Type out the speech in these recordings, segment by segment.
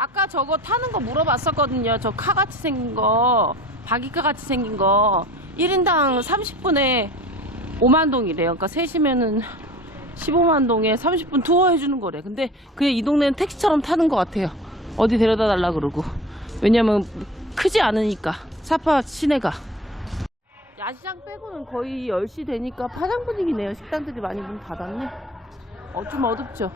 아까 저거 타는 거 물어봤었거든요. 저 카 같이 생긴 거, 바기카 같이 생긴 거. 1인당 30분에 5만 동이래요. 그러니까 셋이면은 15만 동에 30분 투어 해주는 거래. 근데 그냥 이 동네는 택시처럼 타는 것 같아요. 어디 데려다 달라 그러고. 왜냐면 크지 않으니까. 사파 시내가. 야시장 빼고는 거의 10시 되니까 파장 분위기네요. 식당들이 많이 문 닫았네. 어, 좀 어둡죠?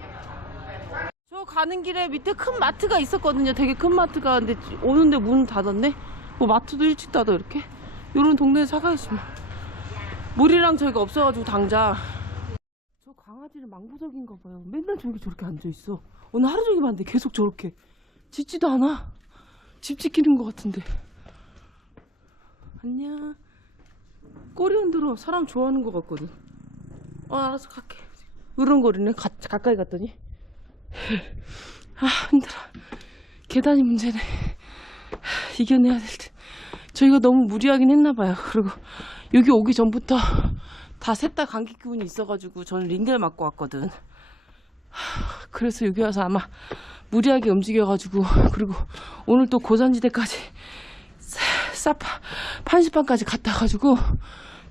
저 가는 길에 밑에 큰 마트가 있었거든요. 되게 큰 마트가. 근데 오는데 문 닫았네? 뭐 마트도 일찍 닫아, 이렇게? 요런 동네에 뭐. 물이랑 저희가 없어가지고 당장. 저 강아지는 망부적인가 봐요. 맨날 저렇게 저렇게 앉아있어. 오늘 하루 종일 봤는데 계속 저렇게. 짖지도 않아. 집 지키는 것 같은데. 안녕. 꼬리 흔들어. 사람 좋아하는 것 같거든. 어, 알았어, 갈게. 으렁거리네. 가, 가까이 갔더니. 아, 힘들어. 계단이 문제네. 이겨내야 될 듯. 저희가 너무 무리하긴 했나봐요. 그리고 여기 오기 전부터 다 셋 다 감기 기운이 있어가지고 저는 링겔 맞고 왔거든. 하, 그래서 여기 와서 아마 무리하게 움직여가지고 그리고 오늘 또 고산지대까지 사- 사파 판시판까지 갔다 가지고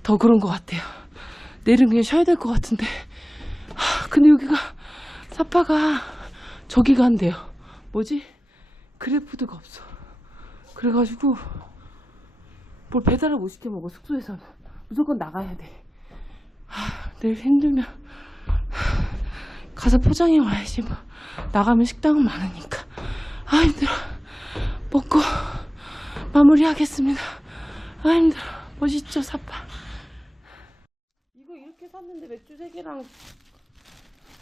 더 그런 것 같아요. 내일은 그냥 쉬어야 될 것 같은데. 하, 근데 여기가 사파가 저기가 한대요. 뭐지? 그래프드가 없어. 그래가지고 뭘 배달을 못 시켜 먹어 숙소에서는 무조건 나가야 돼. 하, 내일 힘들면 하, 가서 포장해 와야지 뭐. 나가면 식당은 많으니까. 아 힘들어. 먹고 마무리하겠습니다. 아 힘들어. 멋있죠 사파. 이거 이렇게 샀는데 맥주 3개랑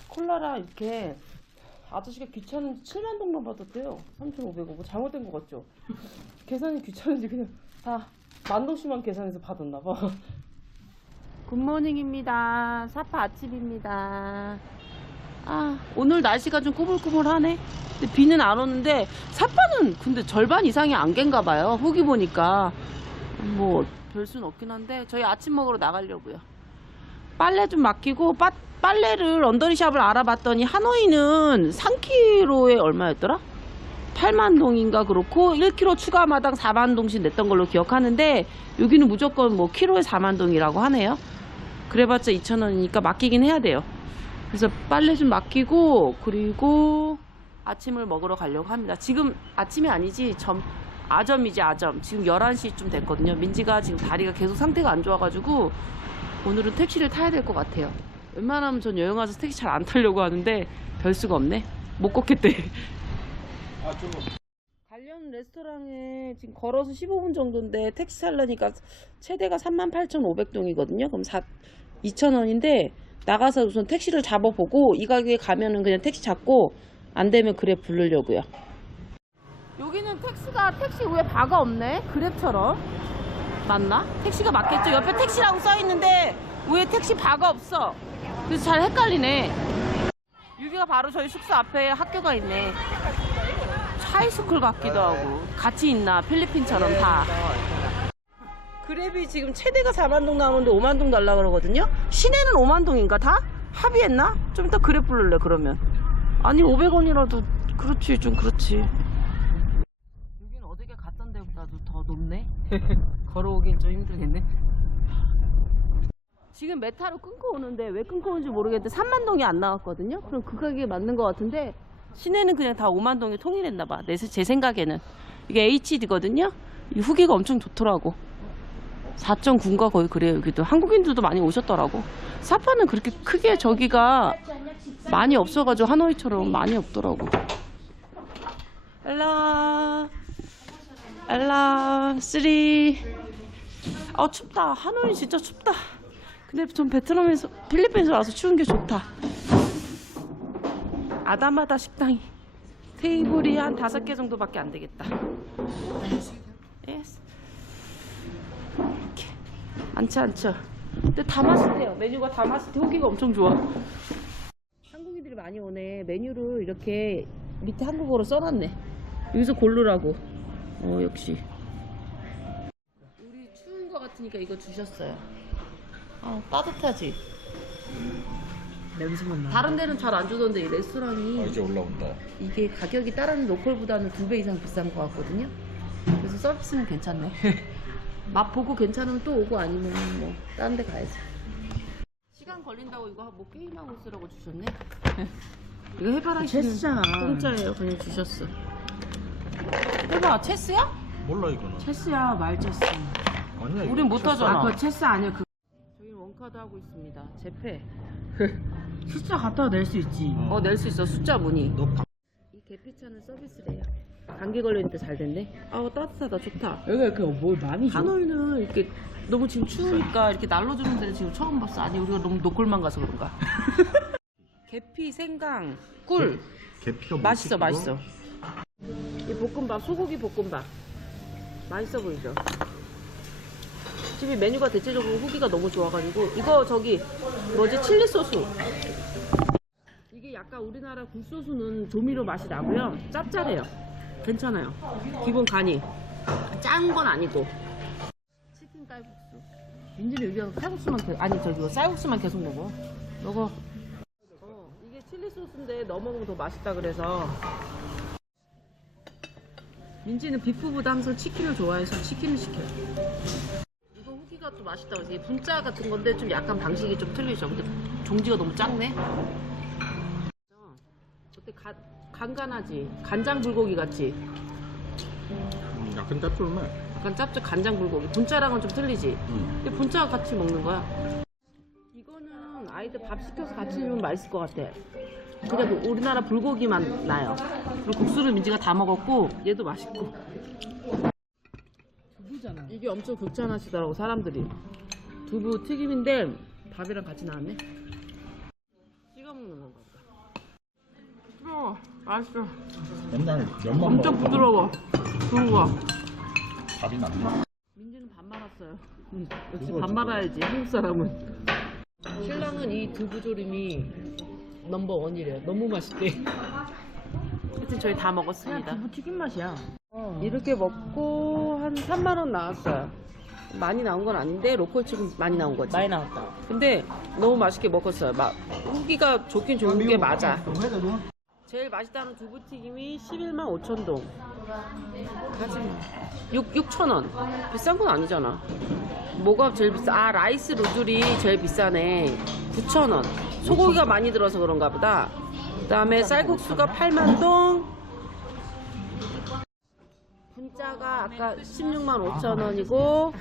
콜라랑 이렇게 아저씨가 귀찮은지 7만 동만 받았대요. 3,500원. 뭐 잘못된 것 같죠? 계산이 귀찮은지 그냥 다 만동씩만 계산해서 받았나 봐. 굿모닝입니다. 사파 아침입니다. 아, 오늘 날씨가 좀 꾸물꾸물하네. 근데 비는 안 오는데 사파는 근데 절반 이상이 안개인가 봐요. 후기 보니까 뭐 별순 없긴 한데 저희 아침 먹으러 나가려고요. 빨래 좀 맡기고 빠, 빨래를 언더리샵을 알아봤더니 하노이는 3kg에 얼마였더라? 8만 동인가 그렇고 1kg 추가 마당 4만 동씩 냈던 걸로 기억하는데 여기는 무조건 뭐 키로에 4만 동이라고 하네요. 그래봤자 2,000원이니까 맡기긴 해야 돼요. 그래서 빨래 좀 맡기고 그리고 아침을 먹으러 가려고 합니다. 지금 아침이 아니지 점 아점이지 아점. 지금 11시쯤 됐거든요. 민지가 지금 다리가 계속 상태가 안 좋아가지고 오늘은 택시를 타야 될 것 같아요. 웬만하면 전 여행 와서 택시 잘 안 타려고 하는데 별 수가 없네. 못 걷겠대. 관련 레스토랑에 지금 걸어서 15분 정도인데 택시 살려니까 최대가 38,500동이거든요. 그럼 4, 2,000원인데 나가서 우선 택시를 잡아보고 이 가격에 가면은 그냥 택시 잡고 안 되면 그랩 부르려고요. 여기는 택시가 택시 위에 바가 없네. 그랩처럼. 맞나? 택시가 맞겠죠? 옆에 택시라고 써 있는데 위에 택시 바가 없어. 그래서 잘 헷갈리네. 여기가 바로 저희 숙소 앞에 학교가 있네. 하이스쿨 같기도 하고 같이 있나? 필리핀처럼 다. 그랩이 지금 최대가 4만 동 나오는데 5만 동 달라 그러거든요? 시내는 5만 동인가 다? 합의했나? 좀 이따 그랩 부를래 그러면. 아니 500원이라도 그렇지 좀 그렇지. 여긴 어디게 갔던 데보다도 더 높네? 걸어오긴 좀 힘들겠네 지금 메타로 끊고 오는데 왜 끊고 오는지 모르겠는데 3만 동이 안 나왔거든요 그럼 그 가격에 맞는 것 같은데 시내는 그냥 다 5만 동에 통일했나 봐. 내, 제 생각에는. 이게 HD거든요. 이 후기가 엄청 좋더라고. 4.9인가 거의 그래요, 여기도. 한국인들도 많이 오셨더라고. 사파는 그렇게 크게 저기가 많이 없어가지고 하노이처럼 많이 없더라고. 엘라. 엘라. 쓰리. 아, 춥다. 하노이 진짜 춥다. 근데 전 베트남에서, 필리핀에서 와서 추운 게 좋다. 아다마다 식당이 테이블이 한 다섯 개 정도밖에 안 되겠다. 예스. 이렇게 많지 않죠. 근데 다 맛있대요. 메뉴가 다 맛있대. 후기가 엄청 좋아. 한국인들이 많이 오네. 메뉴를 이렇게 밑에 한국어로 써놨네. 여기서 고르라고. 어 역시. 우리 추운 거 같으니까 이거 주셨어요. 아 따뜻하지. 냄새만 나. 다른 데는 잘 안 주던데 이 아, 레스토랑이 이제 올라온다. 이게 가격이 다른 로컬보다는 두 배 이상 비싼 것 같거든요. 그래서 서비스는 괜찮네. 맛 보고 괜찮으면 또 오고 아니면 뭐 다른 데 가야지. 시간 걸린다고 이거 뭐 게임하고 있으라고 주셨네. 이거 해봐라 씨는 체스잖아. 공짜예요. 그냥 주셨어. 해봐 체스야? 몰라 이거는. 체스야 말체스. 아니야. 이거 우린 못하잖아. 아 그거 체스 아니야 그 원카드 하고 있습니다. 재패. 숫자 갖다가 낼수 있지. 어. 어낼 수 있어 숫자 문의. 이 계피차는 서비스래요. 감기 걸렸는데 잘 됐네. 아우 따뜻하다 좋다. 여기가 그뭘 많이 줘? 하노이는 이렇게 너무 지금 추우니까 이렇게 날로 주는 데는 지금 처음 봤어. 아니 우리가 너무 노골만 가서 그런가? 계피, 생강, 꿀 계피가 뭐지, 맛있어? 맛있어. 이 볶음밥 소고기 볶음밥 맛있어 보이죠? 집이 메뉴가 대체적으로 후기가 너무 좋아가지고 이거 저기 뭐지? 칠리 소스. 이게 약간 우리나라 굴소스는 조미료 맛이 나고요. 짭짤해요. 괜찮아요. 기본 간이. 짠 건 아니고. 치킨 쌀국수. 민지는 여기 가서 칼국수만 계- 아니 저기 이거 쌀국수만 계속 먹어. 먹어. 어, 이게 칠리 소스인데 넣어 먹으면 더 맛있다 그래서. 민지는 비프보다 항상 치킨을 좋아해서 치킨을 시켜요. 후기가 또 맛있다고 해서 이게 분짜 같은 건데 좀 약간 방식이 좀 틀리죠. 근데 종지가 너무 작네. 그때 간, 간간하지. 간장 불고기 같이. 음, 약간 짭조름해. 약간 짭짭 간장 불고기. 분짜랑은 좀 틀리지. 응. 근데 분짜가 같이 먹는 거야. 이거는 아이들 밥 시켜서 같이 주면 맛있을 것 같아. 그냥 그 우리나라 불고기만 나요. 그리고 국수를 민지가 다 먹었고 얘도 맛있고. 두부잖아. 이게 엄청 극찬하시더라고 사람들이. 두부 튀김인데 밥이랑 같이 나왔네. 찍어 먹는 건가 보다. 부드러워. 맛있어. 맨날 면만 엄청 먹었거든. 부드러워. 두부가. 밥이 낫네. 민지는 밥 말았어요. 역시 밥 말아야지 한국 사람은. 신랑은 이 두부조림이 넘버 원이래요. 너무 맛있대. 하여튼 저희 다 먹었습니다. 두부 튀김 맛이야. 이렇게 먹고 한 3만 원 나왔어요. 많이 나온 건 아닌데 로컬 치킨 많이 나온 거지. 많이 나왔다. 근데 너무 맛있게 먹었어요. 막 후기가 좋긴 좋은 게 맞아. 제일 맛있다는 두부튀김이 11만 5천 동. 가지 6, 6천 원. 비싼 건 아니잖아. 뭐가 제일 비싸? 아 라이스 루들이 제일 비싸네. 9천 원. 소고기가 많이 들어서 그런가 보다. 그다음에 쌀국수가 8만 동. 분짜가 아까 16만 5천 원이고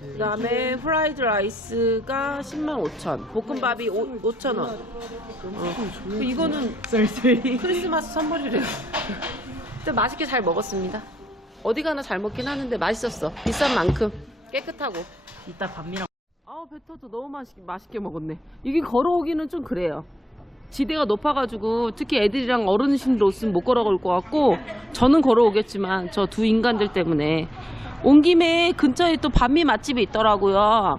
그다음에 프라이드 라이스가 10만 5천. 볶음밥이 5, 5천 원. 어. 이거는 썰썰이. 크리스마스 선물이래요. 근데 맛있게 잘 먹었습니다. 어디 가나 잘 먹긴 하는데 맛있었어. 비싼 만큼 깨끗하고. 이따 반미랑 아우 배 터져 너무 맛있게 맛있게 먹었네. 이게 걸어오기는 좀 그래요. 지대가 높아가지고 특히 애들이랑 어르신으로서는 못 걸어갈 것 같고 저는 걸어오겠지만 저 두 인간들 때문에 온 김에 근처에 또 반미 맛집이 있더라고요.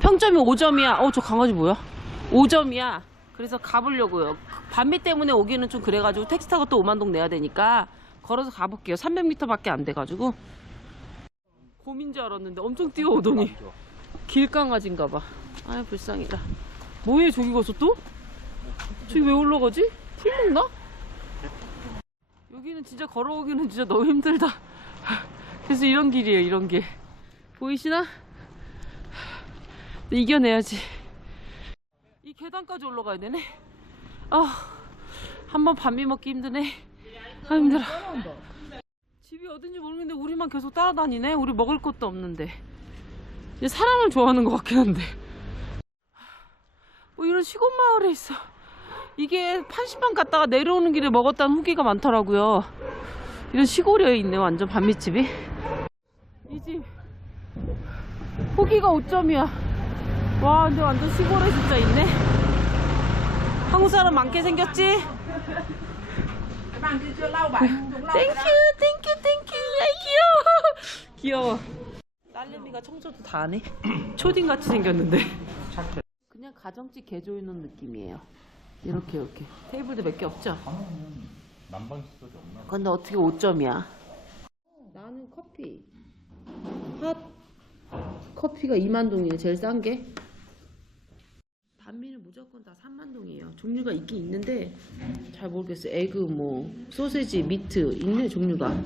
평점이 5점이야. 어 저 강아지 뭐야? 5점이야. 그래서 가보려고요. 반미 때문에 오기는 좀 그래가지고 택시 타고 또 5만 동 내야 되니까 걸어서 가볼게요. 300m밖에 안 돼가지고 곰인 줄 알았는데 엄청 뛰어오더니 길강아지인가 봐. 아유 불쌍이다. 뭐해 저기 가서 또? 저기 왜 올라가지? 풀 먹나? 여기는 진짜 걸어오기는 진짜 너무 힘들다. 그래서 이런 길이에요 이런 길. 보이시나? 이겨내야지. 이 계단까지 올라가야 되네. 아, 한번 반미 먹기 힘드네. 아 힘들어. 집이 어딘지 모르겠는데 우리만 계속 따라다니네. 우리 먹을 것도 없는데. 이제 사람을 좋아하는 것 같긴 한데. 뭐 이런 시골 마을에 있어. 이게 판시판 갔다가 내려오는 길에 먹었다는 후기가 많더라고요. 이런 시골에 있네, 완전 반미집이. 이 집. 후기가 5점이야. 와, 근데 완전 시골에 진짜 있네. 한국 사람 많게 생겼지? 땡큐, 땡큐, 땡큐. 귀여워. 귀여워. 딸내미가 청소도 다 하네. 초딩같이 생겼는데. 그냥 가정집 개조해놓은 느낌이에요. 이렇게 이렇게. 테이블도 몇 개 없죠? 난방 시설이 없나? 근데 어떻게 5점이야? 나는 커피. 핫 커피가 2만 동이네. 제일 싼 게. 반미는 무조건 다 3만 한동이에요. 종류가 있긴 있는데 잘 모르겠어요. 에그 뭐 소세지, 미트 있네 종류가.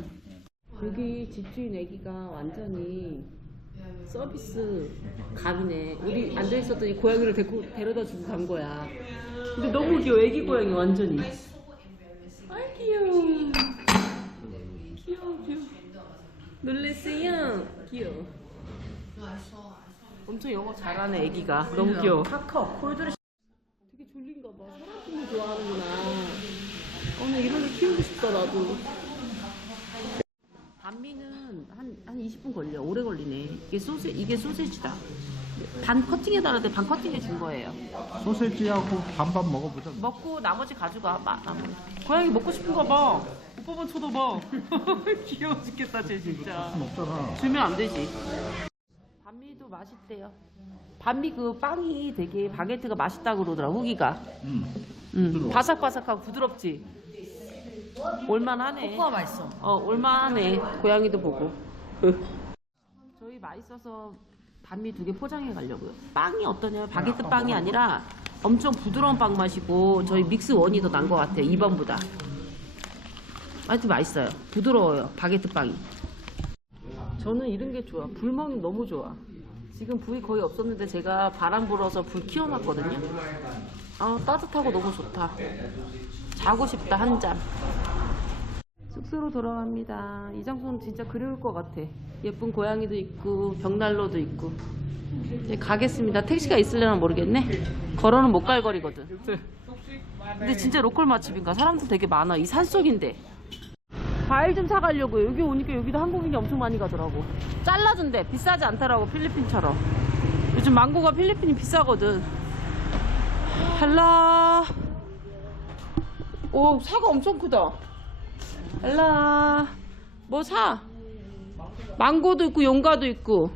여기 집주인 애기가 완전히 서비스 갑이네. 우리 앉아 있었더니 고양이를 데리고 데려다 주고 간 거야. 근데 너무 귀여워. 애기 고양이 완전히. 아이 귀여워. 귀여워 귀여워. 놀랬어요. 귀여워. 엄청 영어 잘하네 애기가. 너무 귀여워. 카카오 콜드를 되게 졸린가 봐. 사람 키는 거 좋아하는구나. 어, 나 이런 애 키우고 싶다, 나도. 반미는 한, 한 20분 걸려. 오래 걸리네. 이게 소세, 이게 소세지다. 반 커팅해 달라는데 반 커팅해 준 거예요. 소세지하고 반반 먹어보자. 먹고 나머지 가져가. 마, 나머지. 고양이 먹고 싶은가 봐. 오빠만 쳐다봐. 귀여워 죽겠다, 쟤 진짜. 없잖아. 주면 안 되지. 반미도 맛있대요. 반미 그 빵이 되게 바게트가 맛있다 그러더라, 후기가. 응. 응. 바삭바삭하고 부드럽지. 올만하네. 코코아 맛있어. 어, 올만하네. 고양이도 보고. 저희 맛있어서 반미 두 개 포장해 가려고요. 빵이 어떠냐면 바게트 빵이 아니라 엄청 부드러운 빵 맛이고 저희 믹스 원이 더 난 것 같아요. 2번보다. 하여튼 맛있어요. 부드러워요. 바게트 빵이. 저는 이런 게 좋아. 불멍이 너무 좋아. 지금 불이 거의 없었는데 제가 바람 불어서 불 키워놨거든요. 아 따뜻하고 너무 좋다. 자고 싶다 한 잔. 숙소로 돌아갑니다. 이 장소는 진짜 그리울 것 같아. 예쁜 고양이도 있고 벽난로도 있고. 이제 가겠습니다. 택시가 있을려나 모르겠네. 걸어는 못 갈 거리거든. 근데 진짜 로컬 맛집인가? 사람도 되게 많아. 이 산속인데. 과일 좀 사가려고 여기 오니까 여기도 한국인이 엄청 많이 가더라고. 잘라준대. 비싸지 않더라고 필리핀처럼. 요즘 망고가 필리핀이 비싸거든. 할라. 오 사과 엄청 크다. 할라. 뭐 사? 망고도 있고 용가도 있고.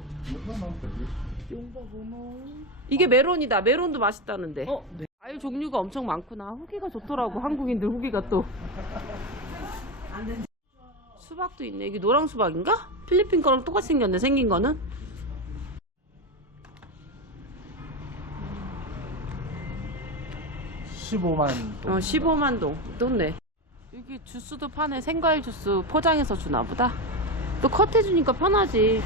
이게 메론이다. 메론도 맛있다는데. 어, 네. 과일 종류가 엄청 많구나. 후기가 좋더라고. 한국인들 후기가 또. 수박도 있네. 이게 노랑 수박인가? 필리핀 거랑 똑같이 생겼네. 생긴 거는. 15만 어, 15만 동. 좋네. 여기 주스도 파네. 생과일 주스 포장해서 주나 보다. 또 컷 해주니까 편하지.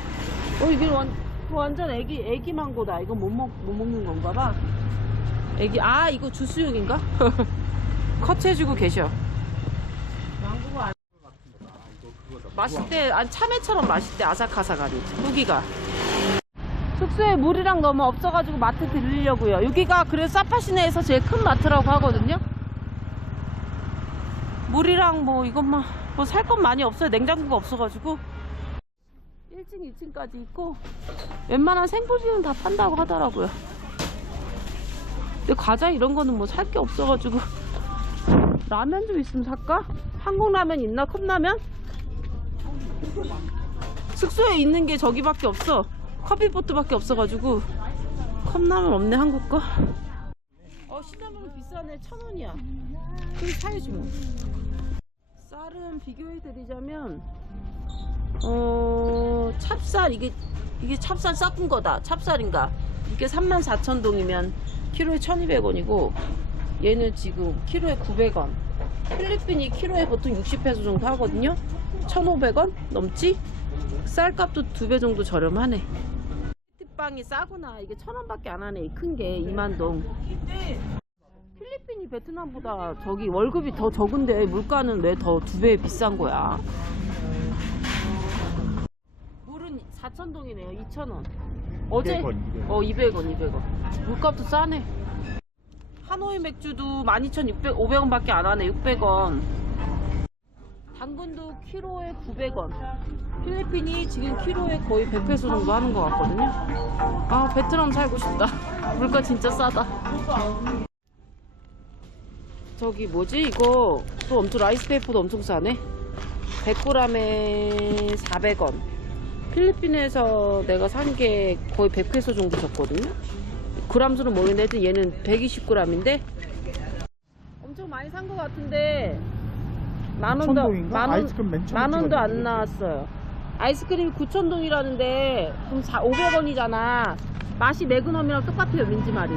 어, 이게 완, 완전 애기, 애기 망고다. 이거 못 먹, 못 먹는 건가 봐. 애기, 아, 이거 주스용인가? 컷 해주고 계셔. 망고가 안... 맛있대. 아니, 참외처럼 맛있대. 아삭아삭하니. 후기가. 숙소에 물이랑 너무 없어가지고 마트 들리려고요. 여기가 그래서 사파 시내에서 제일 큰 마트라고 하거든요. 물이랑 뭐 이것만 뭐 살 건 많이 없어요. 냉장고가 없어가지고 1층, 2층까지 있고 웬만한 생필품은 다 판다고 하더라고요. 근데 과자 이런 거는 뭐 살 게 없어가지고 라면 좀 있으면 살까? 한국 라면 있나? 컵라면? 숙소에 있는 게 저기밖에 없어. 커피포트밖에 없어가지고 컵라면 없네 한국 거. 어 시나몬 비싸네 천 원이야. 그럼 사야지 뭐. 쌀은 비교해 드리자면 어 찹쌀 이게 이게 찹쌀 섞은 거다. 찹쌀인가? 이게 34,000동이면 키로에 1,200원이고 얘는 지금 키로에 900원. 필리핀이 키로에 보통 60페소 정도 하거든요. 1,500원 넘지? 쌀값도 두 배 정도 저렴하네. 빵이 싸구나. 이게 천 원밖에 안 하네. 큰게 2만 동. 필리핀이 베트남보다 저기 월급이 더 적은데 물가는 왜 더 두 배 비싼 거야? 물은 4천 동이네요. 2천 원. 어제 200원, 200원. 어 200원, 200원. 물값도 싸네. 하노이 맥주도 12,600, 500원밖에 안 하네. 600원. 당근도 키로에 900원. 필리핀이 지금 키로에 거의 100페소 정도 하는 것 같거든요. 아, 베트남 살고 싶다. 물가 진짜 싸다. 저기 뭐지? 이거 또 엄청 라이스페이퍼도 엄청 싸네. 100g에 400원. 필리핀에서 내가 산 게 거의 100페소 정도 줬거든요. 그람수는 모르겠는데 얘는 120g인데 엄청 많이 산 것 같은데 만 원도 천동인가? 만 원, 아이스크림 맨 처음에 만 원도 안. 나왔어요. 아이스크림이 9,000동이라는데 그럼 4, 500원이잖아. 맛이 매그넘이랑 똑같아요, 민지 말이.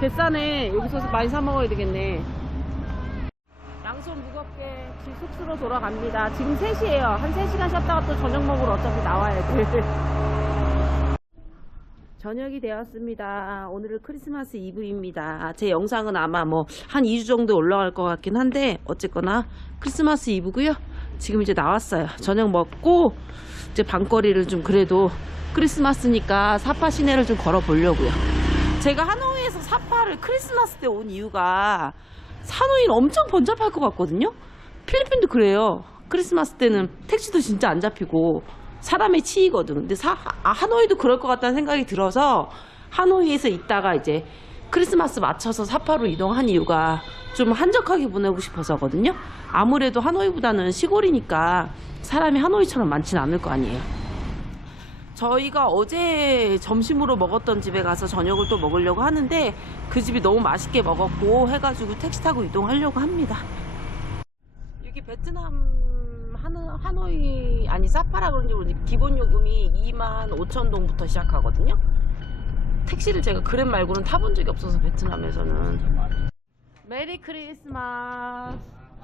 겟산에 여기서 많이 사 먹어야 되겠네. 양손 무겁게 집 숙소로 돌아갑니다. 지금 3시에요. 한 3시간 쉬었다가 또 저녁 먹으러 어차피 나와야 돼. 저녁이 되었습니다. 오늘은 크리스마스 이브입니다. 제 영상은 아마 뭐 한 2주 정도 올라갈 것 같긴 한데 어쨌거나 크리스마스 이브고요. 지금 이제 나왔어요. 저녁 먹고 이제 밤거리를 좀 그래도 크리스마스니까 사파 시내를 좀 걸어 보려고요. 제가 하노이에서 사파를 크리스마스 때 온 이유가 하노이는 엄청 번잡할 것 같거든요. 필리핀도 그래요. 크리스마스 때는 택시도 진짜 안 잡히고 사람에 치이거든. 근데 사, 아, 하노이도 그럴 것 같다는 생각이 들어서 하노이에서 있다가 이제 크리스마스 맞춰서 사파로 이동한 이유가 좀 한적하게 보내고 싶어서거든요. 아무래도 하노이보다는 시골이니까 사람이 하노이처럼 많진 않을 거 아니에요. 저희가 어제 점심으로 먹었던 집에 가서 저녁을 또 먹으려고 하는데 그 집이 너무 맛있게 먹었고 해가지고 택시 타고 이동하려고 합니다. 여기 베트남 하노, 하노이 아니 사파라 그런지 모르지 기본 요금이 2만 5천 동부터 시작하거든요. 택시를 제가 그랩 말고는 타본 적이 없어서 베트남에서는 메리 크리스마스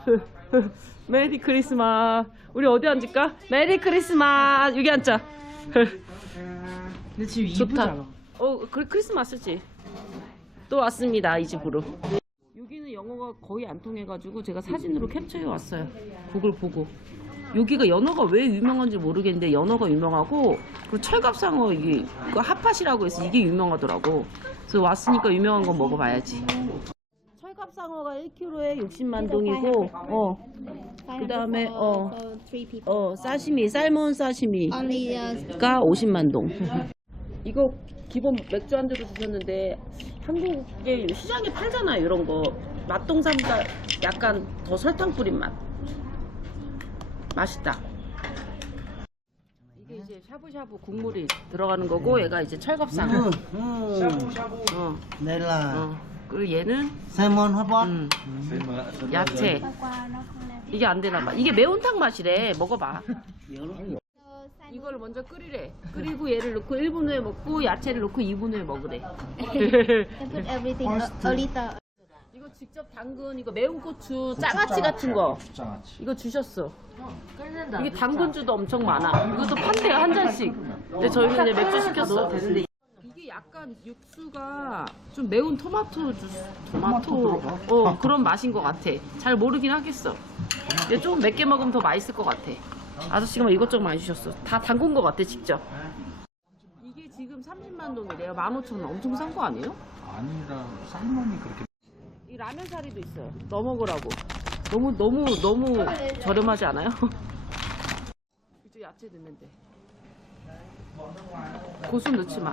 메리 크리스마스 우리 어디 앉을까? 메리 크리스마스 여기 앉자 근데 지금 좋다. 2부잖아. 어, 그래 크리스마스지. 또 왔습니다 이 집으로. 여기는 영어가 거의 안 통해가지고 제가 사진으로 캡처해 왔어요. 그걸 보고. 여기가 연어가 왜 유명한지 모르겠는데 연어가 유명하고 그 철갑상어 이게 그 핫팟이라고 해서 이게 유명하더라고. 그래서 왔으니까 유명한 거 먹어봐야지. 철갑상어가 1kg에 60만 동이고, 어, 그 다음에 어. 어 사시미, 살몬 사시미. Only uh, 가 50만 동. 이거 기본 맥주 한 대도 주셨는데 한국에 시장에 팔잖아요 이런 거 맛동산보다 약간 더 설탕 뿌린 맛. 맛있다. 이게 이제 샤브샤브 국물이 들어가는 거고 얘가 이제 철갑상어. 어, Đây là 어. 그리고 얘는 hot pot. 음, 야채. 이게 안 되나 봐. 이게 매운탕 맛이래. 먹어봐. 이걸 먼저 끓이래. 그리고 얘를 넣고 1분 후에 먹고 야채를 넣고 2분 후에 먹으래. can put everything a, a little. 이거 직접 담근 이거 매운 고추 장아찌 같은 거 장아찌. 이거 주셨어. 이게 담근주도 엄청 많아. 이것도 판대요 한 잔씩. 근데 저희는 이제 맥주 시켰어. 약간 육수가 좀 매운 토마토 주스, 토마토 어 그런 맛인 것 같아. 잘 모르긴 하겠어. 근데 조금 맵게 먹으면 더 맛있을 것 같아. 아저씨가 막 이것저것 많이 주셨어. 다 담근 것 같아 직접. 이게 지금 30만 동이래요. 15,000원. 엄청 싼 거 아니에요? 아니라 살몬이 그렇게 이 라면 사리도 있어요. 넣어 먹으라고. 너무 너무 너무 저렴하지 않아요? 이쪽 야채 돼. 고수 넣지 마.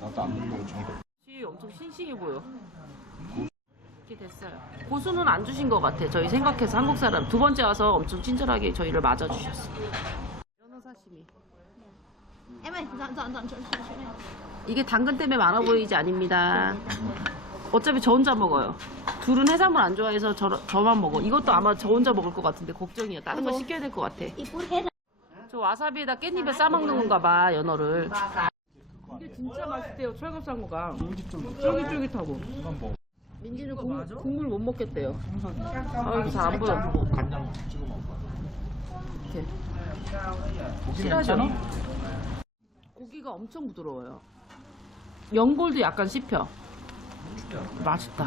나도 안 먹는 정도. 씨 엄청 싱싱해 보여. 이렇게 됐어요. 고수는 안 주신 것 같아. 저희 생각해서 한국 사람 두 번째 와서 엄청 친절하게 저희를 맞아 주셨어. 연어 사시미. 이게 당근 때문에 많아 보이지 아닙니다. 어차피 저 혼자 먹어요. 둘은 해산물 안 좋아해서 저, 저만 먹어. 이것도 아마 저 혼자 먹을 것 같은데 걱정이야. 다른 거 시켜야 될 것 같아. 저 와사비에다 깻잎에 싸먹는 건가 봐, 연어를. 이게 진짜 맛있대요, 철갑상어가. 쫄깃쫄깃하고. 민지는 국, 국물 못 먹겠대요. 아, 이거 잘 안 보여. 간장 찍어 먹어. 이렇게. 싫어하죠? 고기가 엄청 부드러워요. 연골도 약간 씹혀. 맛있다.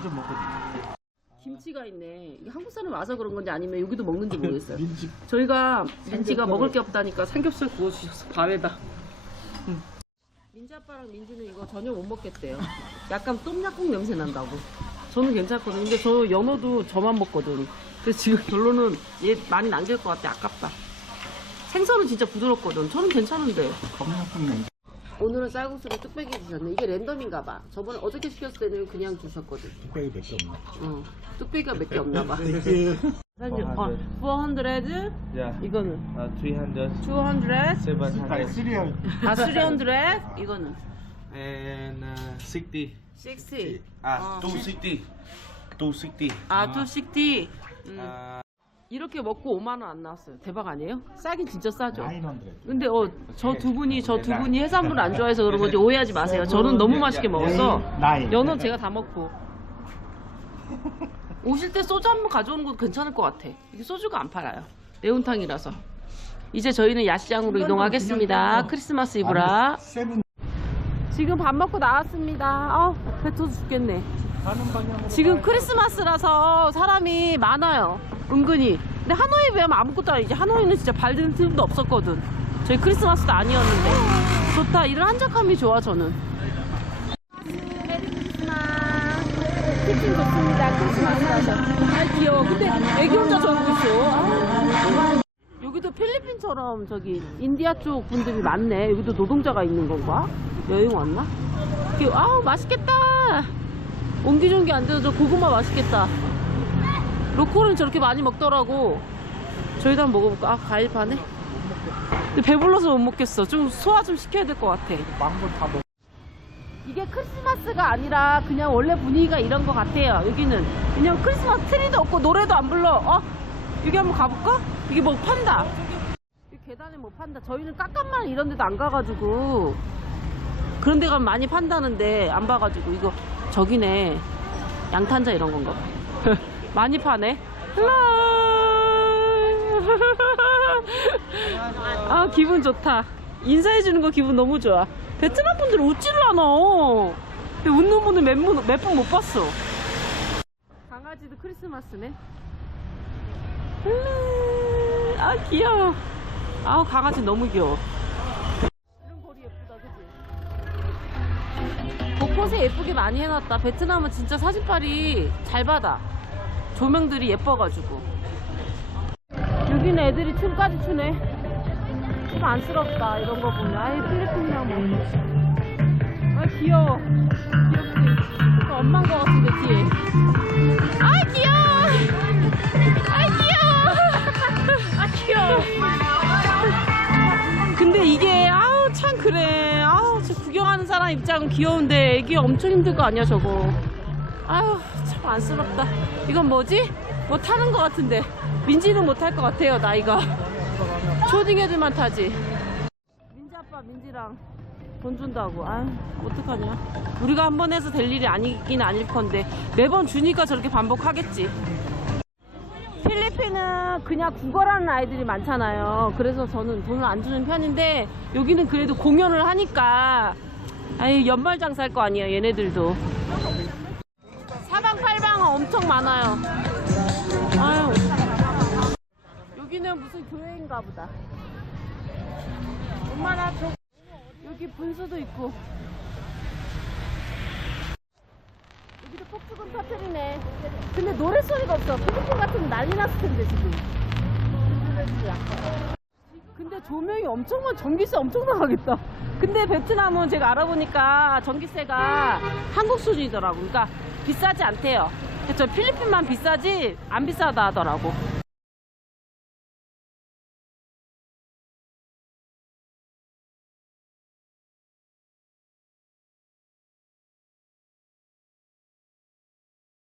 김치가 있네. 이게 한국 사람 와서 그런 건지 아니면 여기도 먹는지 모르겠어요. 민지 저희가 민지가 먹을 게 없다니까 삼겹살 구워주셔서 밤에다. 민지 아빠랑 민지는 이거 전혀 못 먹겠대요. 약간 똠약국 냄새 난다고. 저는 괜찮거든요. 근데 저 연어도 저만 먹거든. 그래서 지금 결론은 얘 많이 남길 것 같아. 아깝다. 생선은 진짜 부드럽거든. 저는 괜찮은데. 컵라면 냉 오늘은 쌀국수를 뚝배기 주셨네. 이게 랜덤인가 봐. 저번에 어저께 시켰을 때는 그냥 주셨거든. 뚝배기 몇 개 없나? 어. 뚝배기가 몇 개 없나 봐. 뚝배기. 사실 어, 400 Yeah, 이거는 uh, 300, 200 700, 시리얼. 아 300 이거는 and uh, 60. 60 Ah, 260. 260. 아 260 음. Uh, 이렇게 먹고 5만 원 안 나왔어요 대박 아니에요? 싸긴 진짜 싸죠 900. 근데 어 저 두 분이 저 두 분이 해산물 안 좋아해서 그런 건지 오해하지 마세요 저는 너무 맛있게 먹었어 나이. 연어 제가 다 먹고 오실 때 소주 한 번 가져오는 것도 괜찮을 것 같아. 이게 소주가 안 팔아요. 매운탕이라서. 이제 저희는 야시장으로 이동하겠습니다. 크리스마스 이브라. 세븐 지금 밥 먹고 나왔습니다. 아, 배 터져 죽겠네. 지금 크리스마스라서 사람이 많아요. 은근히. 근데 하노이에 비하면 아무것도 아니지. 하노이는 진짜 발드는 틈도 없었거든. 저희 크리스마스도 아니었는데. 좋다. 이런 한적함이 좋아, 저는. 키친 좋습니다. 크리스마스라서. 아, 귀여워. 근데 애기 혼자 저러고 있어. 아. 여기도 필리핀처럼 저기 인디아 쪽 분들이 많네. 여기도 노동자가 있는 건가? 여행 왔나? 아우 맛있겠다. 옹기종기 안 돼도 저 고구마 맛있겠다. 로컬은 저렇게 많이 먹더라고. 저희도 한번 먹어볼까? 아 과일 파네. 근데 배불러서 못 먹겠어. 좀 소화 좀 시켜야 될 것 같아. 망고 다 먹. 이게 크리스마스가 아니라 그냥 원래 분위기가 이런 것 같아요. 여기는 그냥 크리스마스 트리도 없고 노래도 안 불러. 어? 여기 한번 가볼까? 이게 뭐 판다. 이 계단에 뭐 판다. 저희는 깎깐만 이런 데도 안 가가지고 그런 데 가면 많이 판다는데 안 봐가지고 이거 저기네 양탄자 이런 건가 봐. 많이 파네. 아 기분 좋다. 인사해주는 거 기분 너무 좋아. 베트남 분들 웃지를 않아. 웃는 분들 몇분 못 봤어. 강아지도 크리스마스네. 아 귀여워. 아 강아지 너무 귀여워. 이런 거리 예쁘다, 그치? 곳곳에 예쁘게 많이 해놨다. 베트남은 진짜 사진빨이 잘 받아. 조명들이 예뻐가지고. 여기는 애들이 춤까지 추네. 좀 안쓰럽다, 이런 거 보면. 아이, 필리핀이랑 뭐. 아, 귀여워. 귀엽지? 그 엄마인 것 같은데, 뒤에. 아, 귀여워! 아, 귀여워! 아, 귀여워! 근데 이게, 아우, 참, 그래. 아우, 저 구경하는 사람 입장은 귀여운데, 애기 엄청 힘들 거 아니야, 저거. 아 안쓰럽다. 이건 뭐지? 뭐 타는 것 같은데. 민지는 못 탈 것 같아요, 나이가. 초딩 애들만 타지. 민지 아빠, 민지랑 돈 준다고. 아유, 어떡하냐. 우리가 한 번 해서 될 일이 아니긴 아닐 건데, 매번 주니까 저렇게 반복하겠지. 필리핀은 그냥 구걸하는 아이들이 많잖아요. 그래서 저는 돈을 안 주는 편인데, 여기는 그래도 공연을 하니까, 아유, 연말 장사할 거 아니에요, 얘네들도. 엄청 많아요. 아유. 여기는 무슨 교회인가 보다. 엄마나 저 여기 분수도 있고. 여기도 폭죽은 터트리네. 근데 노래 소리가 없어. 필리핀 같으면 난리 났을 텐데 지금. 근데 조명이 엄청 많, 전기세 엄청 나가겠다. 근데 베트남은 제가 알아보니까 전기세가 한국 수준이더라고. 그러니까 비싸지 않대요. 저 필리핀만 비싸지 안 비싸다 하더라고.